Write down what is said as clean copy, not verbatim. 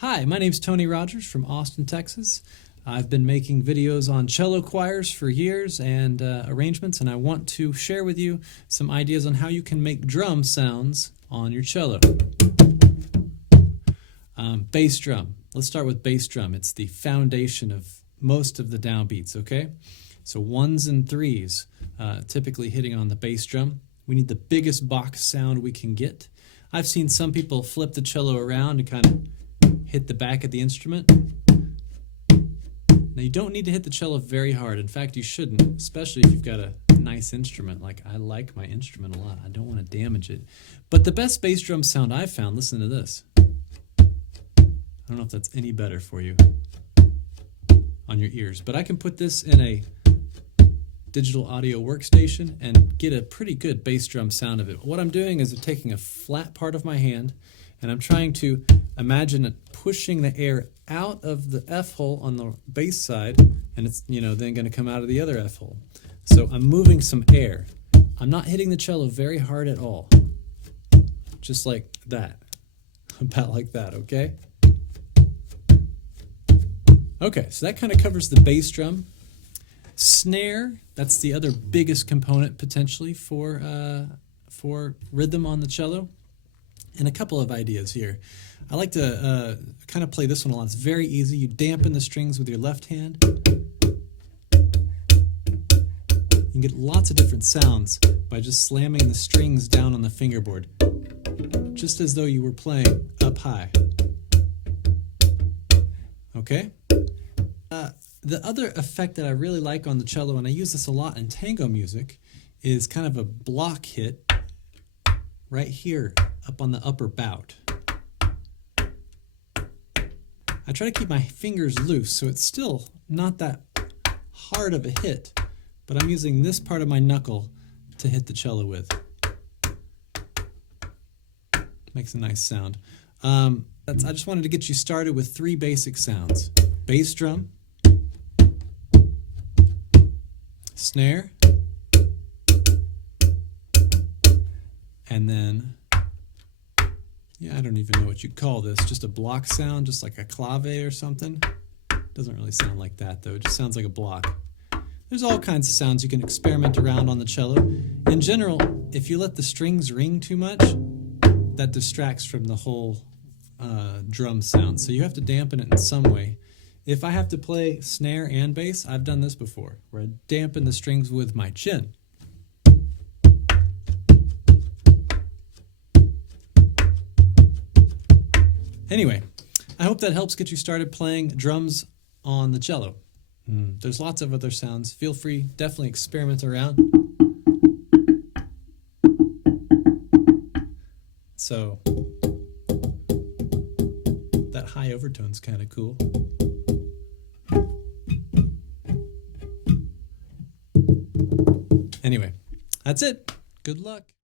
Hi, my name's Tony Rogers from Austin, Texas. I've been making videos on cello choirs for years and arrangements, and I want to share with you some ideas on how you can make drum sounds on your cello. Bass drum. Let's start with bass drum. It's the foundation of most of the downbeats, okay? So ones and threes, typically hitting on the bass drum. We need the biggest box sound we can get. I've seen some people flip the cello around and kind of hit the back of the instrument. Now you don't need to hit the cello very hard. In fact, you shouldn't, especially if you've got a nice instrument. Like, I like my instrument a lot. I don't want to damage it. But the best bass drum sound I've found, listen to this. I don't know if that's any better for you on your ears, but I can put this in a digital audio workstation and get a pretty good bass drum sound of it. What I'm doing is I'm taking a flat part of my hand and I'm trying to imagine it pushing the air out of the F hole on the bass side, and it's then going to come out of the other F hole. So I'm moving some air. I'm not hitting the cello very hard at all. Just like that. About like that, okay? Okay, so that kind of covers the bass drum. Snare, that's the other biggest component potentially for rhythm on the cello. And a couple of ideas here. I like to kind of play this one a lot. It's very easy. You dampen the strings with your left hand. You can get lots of different sounds by just slamming the strings down on the fingerboard, just as though you were playing up high. Okay? The other effect that I really like on the cello, and I use this a lot in tango music, is kind of a block hit right here up on the upper bout. I try to keep my fingers loose so it's still not that hard of a hit, but I'm using this part of my knuckle to hit the cello with. Makes a nice sound. I just wanted to get you started with three basic sounds. Bass drum, snare, and then, I don't even know what you'd call this, just a block sound, just like a clave or something. Doesn't really sound like that though, it just sounds like a block. There's all kinds of sounds you can experiment around on the cello. In general, if you let the strings ring too much, that distracts from the whole drum sound, so you have to dampen it in some way. If I have to play snare and bass, I've done this before, where I dampen the strings with my chin. Anyway, I hope that helps get you started playing drums on the cello. There's lots of other sounds. Feel free, definitely experiment around. So, that high overtone's kind of cool. Anyway, that's it. Good luck.